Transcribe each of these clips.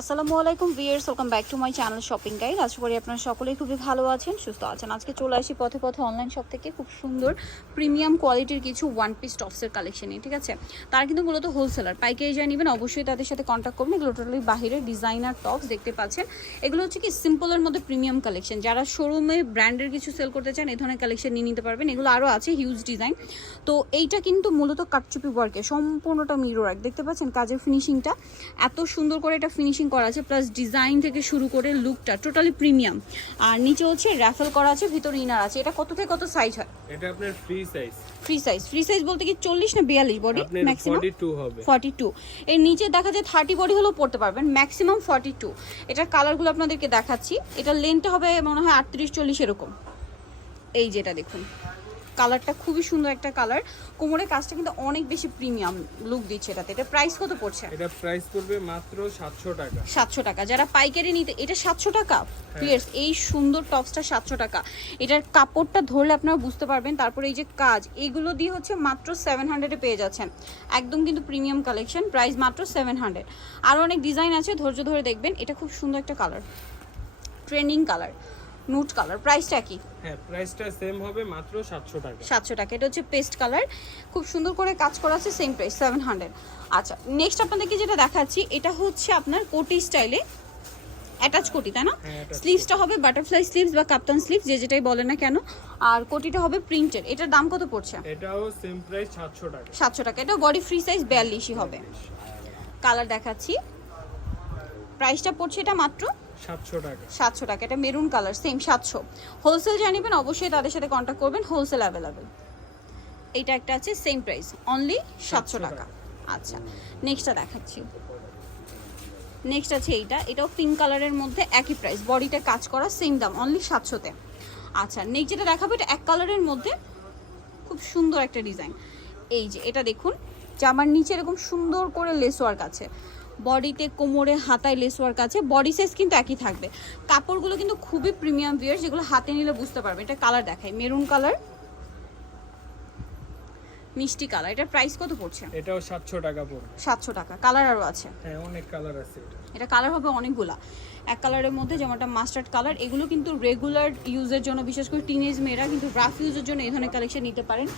আসসালামু আলাইকুম viewers, welcome back to my channel shopping guide. আশা করি আপনারা সকলেই খুবই ভালো আছেন, সুস্থ আছেন। আজকে চলে আসি পথে পথে অনলাইন শপ থেকে খুব সুন্দর প্রিমিয়াম কোয়ালিটির কিছু ওয়ান পিস টপসের কালেকশন নিয়ে, ঠিক আছে। তারা কিন্তু মূলত হোলসেলার, পাইকারি যা নেবেন অবশ্যই তাদের সাথে কন্ট্যাক্ট করবেন। এগুলো টোটালি বাহিরের ডিজাইনার টপস দেখতে পাচ্ছেন। এগুলো হচ্ছে কি সিম্পলের মধ্যে প্রিমিয়াম কালেকশন। যারা শোরুমে ব্র্যান্ডের কিছু সেল করতে চান এই ধরনের কালেকশন নিয়ে নিতে পারবেন। এগুলো আরও আছে হিউজ ডিজাইন। তো এইটা কিন্তু মূলত কাটচুপি ওয়ার্কে সম্পূর্ণটা মিরর ওয়ার্ক দেখতে পাচ্ছেন। কাজের ফিনিশিংটা এত সুন্দর করে এটা ফিনিশিং করা আছে, প্লাস ডিজাইন থেকে শুরু করে লুকটা টোটালি প্রিমিয়াম। আর নিচে হচ্ছে র্যাফেল করা আছে, ভিতরে ইনার আছে। এটা কত থেকে কত সাইজ হয়? এটা আপনার ফ্রি সাইজ। ফ্রি সাইজ বলতে কি 40 না 42 বডি? ম্যাক্সিমাম 42 হবে। 42। এর নিচে দেখা যায় 30 বডি হলেও পড়তে পারবেন, ম্যাক্সিমাম 42। এটার কালারগুলো আপনাদেরকে দেখাচ্ছি। এটার লেন্থটা হবে মনে হয় 38-40 এরকম। এই যেটা দেখুন, কালারটা খুবই সুন্দর একটা কালার। কোমরের কাজটা কিন্তু অনেক বেশি প্রিমিয়াম লুক দিচ্ছে এটাতে। এটা প্রাইস কত পড়ছে? এটা প্রাইস পড়বে মাত্র 700 টাকা। 700 টাকা। যারা পাইকারি নিতে, এটা 700 টাকা ভিউয়ার্স। এই সুন্দর টপসটা 700 টাকা। এটার কাপড়টা ধরলে আপনারা বুঝতে পারবেন। তারপরে এই যে কাজ, এইগুলো দিয়ে হচ্ছে মাত্র 700-এ পেয়ে যাচ্ছেন। একদম কিন্তু প্রিমিয়াম কালেকশন, প্রাইস মাত্র 700। আরও অনেক ডিজাইন আছে, ধৈর্য ধরে দেখবেন। এটা খুব সুন্দর একটা কালার, ট্রেন্ডিং কালার, নুট কালার। প্রাইসটা কি? হ্যাঁ, প্রাইসটা সেম হবে, মাত্র 700 টাকা। 700 টাকা। এটা হচ্ছে পেস্ট কালার, খুব সুন্দর করে কাজ করা আছে, সেম প্রাইস 700। আচ্ছা, নেক্সট আপনাদেরকে যেটা দেখাচ্ছি এটা হচ্ছে আপনার কোটি স্টাইলে অ্যাটাচ কোটি, তাই না? স্লিভসটা হবে বাটারফ্লাই স্লিভস বা কাপ্তান স্লিভস, যে যেটাই বলে না কেন। আর কোটিটা হবে প্রিন্টেড। এটার দাম কত পড়ছে? এটাও সেম প্রাইস 700 টাকা। 700 টাকা। এটা বডি ফ্রি সাইজ 42ই হবে। কালার দেখাচ্ছি, প্রাইসটা পড়ছে এটা মাত্র 700 টাকা। 700 টাকা। এটা মেরুন কালার, সেম 700। হোলসেল জানিবেন অবশ্যই তাদের সাথে কন্ট্যাক্ট করবেন, হোলসেল অ্যাভেলেবেল। এইটা একটা আছে, সেম প্রাইস, অনলি 700 টাকা। আচ্ছা, নেক্সটটা দেখাচ্ছি। নেক্সট আছে এটাও পিঙ্ক কালারের মধ্যে, একই প্রাইস, বডিতে কাজ করা, সেম দাম, অনলি 700-তে। আচ্ছা, নেক্সট যেটা দেখাবো এটা এক কালারের মধ্যে খুব সুন্দর একটা ডিজাইন। এই যে এটা দেখুন, জামার নিচে এরকম সুন্দর করে লেস ওয়ার্ক আছে, বডিতে কোমরে হাতায় লেস ওয়ার্ক আছে। বডি সাইজ কিন্তু একই থাকবে। কাপড়গুলো কিন্তু খুবই প্রিমিয়াম ভিউয়ার, যেগুলো হাতে নিলে বুঝতে পারবে। এটা কালার দেখাই, মেরুন কালার, মিষ্টি কালার। এটার প্রাইস কত পড়ছে? এটাও 700 টাকা পড়বে। 700 টাকা। কালার আরও আছে? হ্যাঁ, অনেক কালার আছে এটা কালার হবে অনেকগুলা। এক কালারের মধ্যে যেমনটা মাস্টার্ড কালার। এগুলো কিন্তু রেগুলার ইউজের জন্য, বিশেষ করে টিনেজ মেয়েরা কিন্তু রাফ ইউজের জন্য এই ধরনের কালেকশন নিতে পারেন,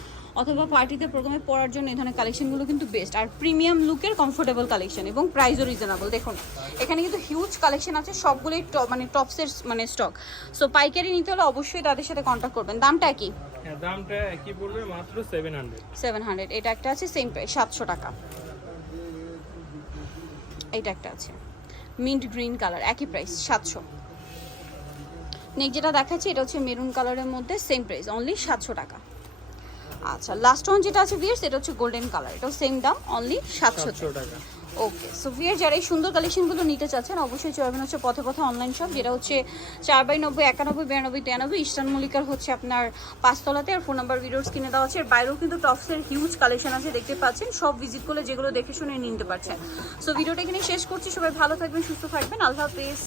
অথবা পার্টিতে প্রোগ্রামে পরার জন্য এই ধরনের কালেকশনগুলো কিন্তু বেস্ট। আর প্রিমিয়াম লুকের কমফোর্টেবল কালেকশন এবং প্রাইসও রিজনেবল। দেখুন এখানে কিন্তু হিউজ কালেকশন আছে, সবগুলোই মানে টপসের মানে স্টক। সো পাইকারি নিতে হলে অবশ্যই তাদের সাথে কন্ট্যাক্ট করবেন। দামটা কি? হ্যাঁ, দামটা একই পড়বে, মাত্র 700। 700। এটা একটা আছে, সেম প্রাইস 700 টাকা। এইটা একটা আছে মিন্ট গ্রিন কালার, একই প্রাইস 700। নেক্সট যেটা দেখাচ্ছি এটা হচ্ছে মেরুন কালারের মধ্যে, সেম প্রাইস, অনলি 700 টাকা। আচ্ছা, লাস্ট ওয়ান যেটা আছে ভিয়ার্স, এটা হচ্ছে গোল্ডেন কালার। এটাও সেম দাম, অনলি 700 টাকা। ওকে, সো ভিয়ার যারা এই সুন্দর কালেকশনগুলো নিতে চাচ্ছেন অবশ্যই চলবেন হচ্ছে পথে পথে অনলাইন শপ, যেটা হচ্ছে 4/90 91 92 93 ইস্টার্ন মল্লিকার হচ্ছে আপনার 5 তলাতে। আর ফোন নাম্বার ভিডিওস কিনে দেওয়া আছে। এর বাইরেও কিন্তু টপসের হিউজ কালেকশন আছে, দেখতে পাচ্ছেন। সব ভিজিট করলে যেগুলো দেখে শুনে নিতে পারছেন। সো ভিডিওটা এখানে শেষ করছি। সবাই ভালো থাকবেন, সুস্থ থাকবেন, আল্লাহ হাফেজ।